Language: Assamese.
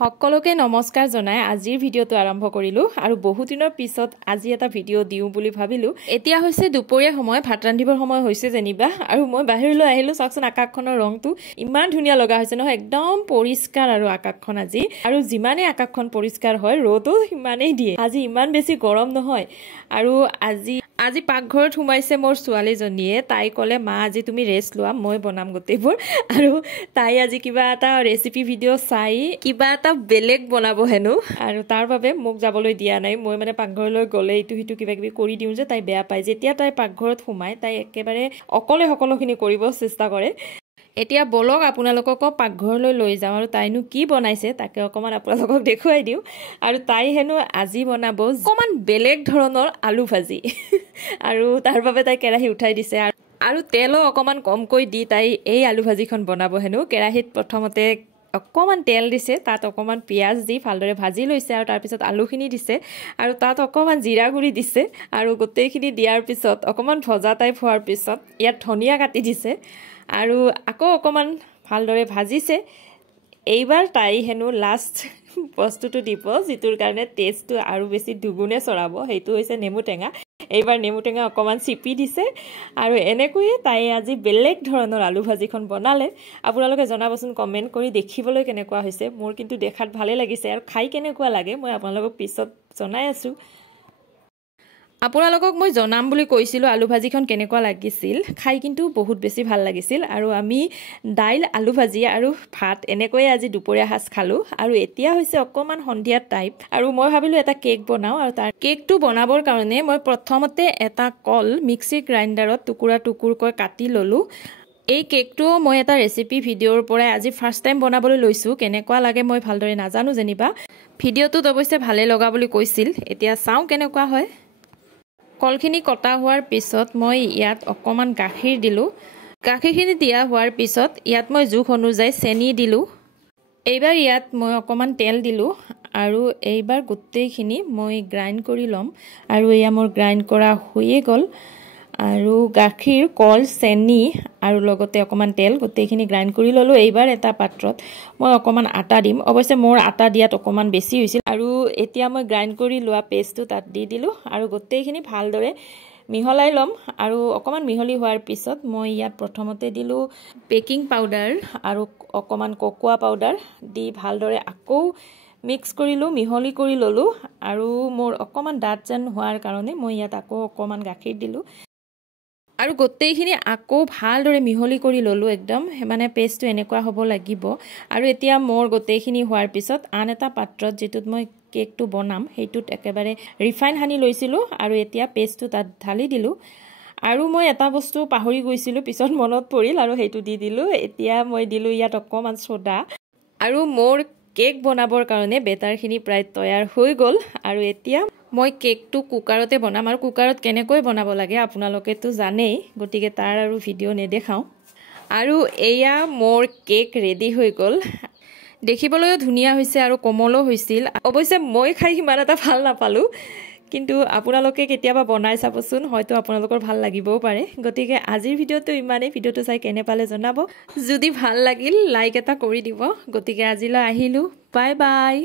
সকলোকে নমস্কাৰ জনাই আজিৰ ভিডিওটো আৰম্ভ কৰিলো আৰু বহুত দিনৰ পিছত আজি এটা ভিডিও দিও বুলি ভাবিলো। এতিয়া হৈছে দুপৰীয়া সময়, ভাত ৰান্ধিবৰ সময় হৈছে যেনিবা, আৰু মই বাহিৰলৈ আহিলো। চাওকচোন আকাশখনৰ ৰংটো ইমান ধুনীয়া লগা হৈছে নহয়, একদম পৰিষ্কাৰ আৰু আকাশখন আজি। আৰু যিমানে আকাশখন পৰিষ্কাৰ হয় ৰ'দো সিমানেই দিয়ে। আজি ইমান বেছি গৰম নহয়। আৰু আজি পাকঘৰত সোমাইছে মোৰ ছোৱালীজনীয়ে। তাই ক'লে মা আজি তুমি ৰেষ্ট লোৱা, মই বনাম গোটেইবোৰ। আৰু তাই আজি কিবা এটা ৰেচিপি ভিডিও চাই কিবা এটা বেলেগ বনাব হেনো, আৰু তাৰ বাবে মোক যাবলৈ দিয়া নাই। মই মানে পাকঘৰলৈ গ'লে ইটো সিটো কিবা কিবি কৰি দিওঁ যে তাই বেয়া পায়। যেতিয়া তাই পাকঘৰত সোমায় তাই একেবাৰে অকলে সকলোখিনি কৰিব চেষ্টা কৰে। এতিয়া বলক আপোনালোকক পাকঘৰলৈ লৈ যাওঁ আৰু তাইনো কি বনাইছে তাকে অকণমান আপোনালোকক দেখুৱাই দিওঁ। আৰু তাই হেনো আজি বনাব অকণমান বেলেগ ধৰণৰ আলু ভাজি। আৰু তাৰ বাবে তাই কেৰাহী উঠাই দিছে আৰু তেলো অকণমান কমকৈ দি তাই এই আলু ভাজিখন বনাব হেনো। কেৰাহীত প্ৰথমতে অকণমান তেল দিছে, তাত অকণমান পিঁয়াজ দি ভালদৰে ভাজি লৈছে, আৰু তাৰপিছত আলুখিনি দিছে, আৰু তাত অকণমান জিৰা গুড়ি দিছে, আৰু গোটেইখিনি দিয়াৰ পিছত অকণমান ভজা টাইপ হোৱাৰ পিছত ইয়াত ধনিয়া কাটি দিছে, আৰু আকৌ অকণমান ভালদৰে ভাজিছে। এইবাৰ তাই হেনো লাষ্ট বস্তুটো দিব, যিটোৰ কাৰণে টেষ্টটো আৰু বেছি দুগুণে চৰাব, সেইটো হৈছে নেমু টেঙা। এইবাৰ নেমু টেঙা অকণমান চিপি দিছে, আৰু এনেকৈয়ে তাই আজি বেলেগ ধৰণৰ আলু ভাজিখন বনালে। আপোনালোকে জনাবচোন কমেণ্ট কৰি দেখিবলৈ কেনেকুৱা হৈছে। মোৰ কিন্তু দেখাত ভালে লাগিছে, আৰু খাই কেনেকুৱা লাগে মই আপোনালোকক পিছত জনাই আছোঁ। আপোনালোকক মই জনাম বুলি কৈছিলোঁ আলু ভাজিখন কেনেকুৱা লাগিছিল। খাই কিন্তু বহুত বেছি ভাল লাগিছিল। আৰু আমি দাইল, আলু ভাজি আৰু ভাত এনেকৈয়ে আজি দুপৰীয়া সাজ খালোঁ। আৰু এতিয়া হৈছে অকণমান সন্ধিয়া টাইপ, আৰু মই ভাবিলোঁ এটা কেক বনাওঁ। আৰু তাৰ কেকটো বনাবৰ কাৰণে মই প্ৰথমতে এটা কল মিক্সি গ্ৰাইণ্ডাৰত টুকুৰা টুকুৰকৈ কাটি ল'লোঁ। এই কেকটো মই এটা ৰেচিপি ভিডিঅ'ৰ পৰাই আজি ফাৰ্ষ্ট টাইম বনাবলৈ লৈছোঁ। কেনেকুৱা লাগে মই ভালদৰে নাজানো যেনিবা। ভিডিঅ'টোত অৱশ্যে ভালে লগা বুলি কৈছিল। এতিয়া চাওঁ কেনেকুৱা হয়। কলখিনি কটা হোৱাৰ পিছত মই ইয়াত অকণমান গাখীৰ দিলোঁ। গাখীৰখিনি দিয়া হোৱাৰ পিছত ইয়াত মই জোখ অনুযায়ী চেনি দিলোঁ। এইবাৰ ইয়াত মই অকণমান তেল দিলোঁ, আৰু এইবাৰ গোটেইখিনি মই গ্ৰাইণ্ড কৰি ল'ম। আৰু এয়া মোৰ গ্ৰাইণ্ড কৰা হৈয়ে গ'ল। আৰু গাখীৰ, কল, চেনি আৰু লগতে অকণমান তেল গোটেইখিনি গ্ৰাইণ্ড কৰি ল'লোঁ। এইবাৰ এটা পাত্ৰত মই অকণমান আটা দিম। অৱশ্যে মোৰ আটা দিয়াত অকণমান বেছি হৈছিল। আৰু এতিয়া মই গ্ৰাইণ্ড কৰি লোৱা পেষ্টটো তাত দি দিলোঁ, আৰু গোটেইখিনি ভালদৰে মিহলাই ল'ম। আৰু অকণমান মিহলি হোৱাৰ পিছত মই ইয়াত প্ৰথমতে দিলোঁ বেকিং পাউডাৰ আৰু অকণমান ককোৱা পাউডাৰ দি ভালদৰে আকৌ মিক্স কৰিলোঁ, মিহলি কৰি ল'লোঁ। আৰু মোৰ অকণমান ডাঠ যেন হোৱাৰ কাৰণে মই ইয়াত আকৌ অকণমান গাখীৰ দিলোঁ, আৰু গোটেইখিনি আকৌ ভালদৰে মিহলি কৰি ল'লোঁ। একদম মানে পেষ্টটো এনেকুৱা হ'ব লাগিব। আৰু এতিয়া মোৰ গোটেইখিনি হোৱাৰ পিছত আন এটা পাত্ৰত, যিটোত মই কেকটো বনাম, সেইটোত একেবাৰে ৰিফাইন সানি লৈছিলোঁ, আৰু এতিয়া পেষ্টটো তাত ঢালি দিলোঁ। আৰু মই এটা বস্তু পাহৰি গৈছিলোঁ, পিছত মনত পৰিল, আৰু সেইটো দি দিলোঁ। এতিয়া মই দিলোঁ ইয়াত অকণমান ছ'ডা। আৰু মোৰ কেক বনাবৰ কাৰণে বেটাৰখিনি প্ৰায় তৈয়াৰ হৈ গ'ল। আৰু এতিয়া মই কেকটো কুকাৰতে বনাম, আৰু কুকাৰত কেনেকৈ বনাব লাগে আপোনালোকেতো জানেই, গতিকে তাৰ আৰু ভিডিঅ' নেদেখাওঁ। আৰু এয়া মোৰ কেক ৰেডি হৈ গ'ল। দেখিবলৈও ধুনীয়া হৈছে আৰু কোমলো হৈছিল। অৱশ্যে মই খাই সিমান এটা ভাল নাপালোঁ, কিন্তু আপোনালোকে কেতিয়াবা বনাই চাবচোন, হয়তো আপোনালোকৰ ভাল লাগিবও পাৰে। গতিকে আজিৰ ভিডিঅ'টো ইমানেই। ভিডিঅ'টো চাই কেনে পালে জনাব। যদি ভাল লাগিল লাইক এটা কৰি দিব। গতিকে আজিলৈ আহিলোঁ, বাই বাই।